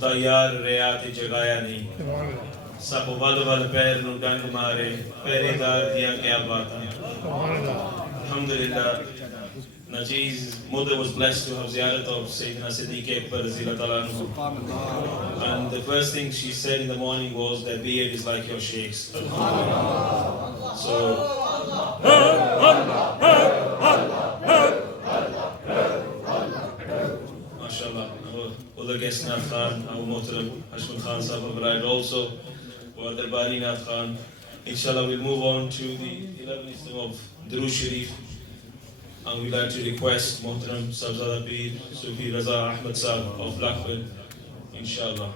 तैयार रहा ते जगाया नहीं सब वल वल पैर नु डंग मारे पहरेदार दियां क्या बातां Alhamdulillah Najee's mother was blessed to have ziyarat of Sayyidina Siddiq Akbar Radhiyallahu anhu. And the first thing she said in the morning was that beard is like your sheikh's. So MashaAllah, our other guest Nath Khan, our Muhtaram Hashim Khan Sahib arrived also, our Darbari Nath Khan. Inshallah we'll move on to the 11th Islam of Durood Sharif. And we'd like to request Muhtaram Sabzada Pir Sufi Raza Ahmed Sahib of Blackburn, inshallah.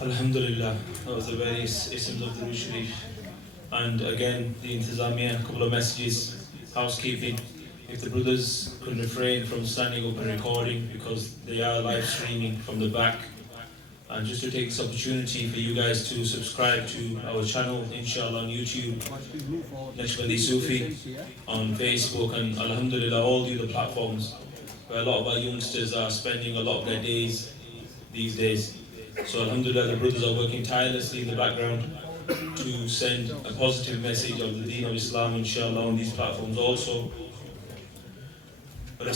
Alhamdulillah, that was the various isms of the Durood Sharif. And again, the Intizamiya, a couple of messages, housekeeping. If the brothers could refrain from standing up and recording because they are live streaming from the back. And just to take this opportunity for you guys to subscribe to our channel, inshallah, on YouTube, Nashbandi Sufi, on Facebook, and alhamdulillah, all the other platforms where a lot of our youngsters are spending a lot of their days these days. So alhamdulillah, the brothers are working tirelessly in the background to send a positive message of the Deen of Islam, inshallah, on these platforms also. But